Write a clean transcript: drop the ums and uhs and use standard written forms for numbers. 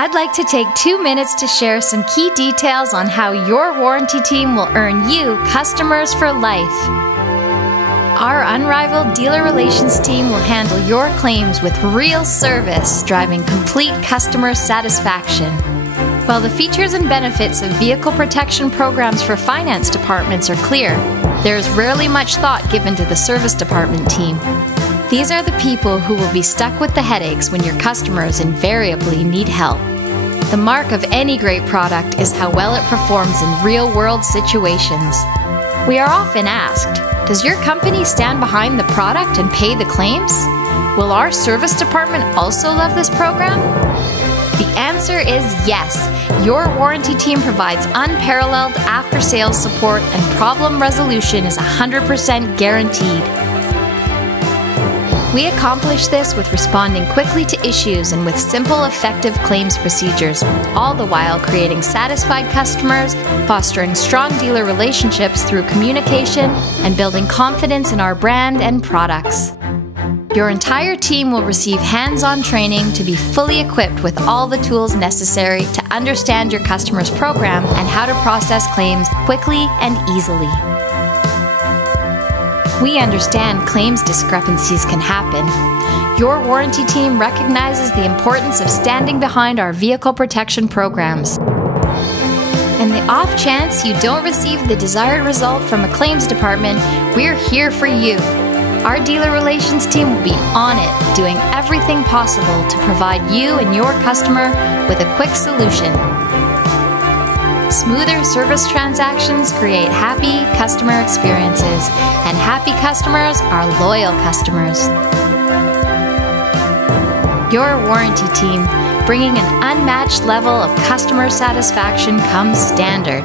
I'd like to take 2 minutes to share some key details on how your warranty team will earn you customers for life. Our unrivaled dealer relations team will handle your claims with real service, driving complete customer satisfaction. While the features and benefits of vehicle protection programs for finance departments are clear, there is rarely much thought given to the service department team. These are the people who will be stuck with the headaches when your customers invariably need help. The mark of any great product is how well it performs in real-world situations. We are often asked, does your company stand behind the product and pay the claims? Will our service department also love this program? The answer is yes. Your warranty team provides unparalleled after-sales support, and problem resolution is 100% guaranteed. We accomplish this with responding quickly to issues and with simple, effective claims procedures, all the while creating satisfied customers, fostering strong dealer relationships through communication, and building confidence in our brand and products. Your entire team will receive hands-on training to be fully equipped with all the tools necessary to understand your customer's program and how to process claims quickly and easily. We understand claims discrepancies can happen. Your warranty team recognizes the importance of standing behind our vehicle protection programs. In the off chance you don't receive the desired result from a claims department, we're here for you. Our dealer relations team will be on it, doing everything possible to provide you and your customer with a quick solution. Smoother service transactions create happy customer experiences, and happy customers are loyal customers. Your warranty team, bringing an unmatched level of customer satisfaction, comes standard.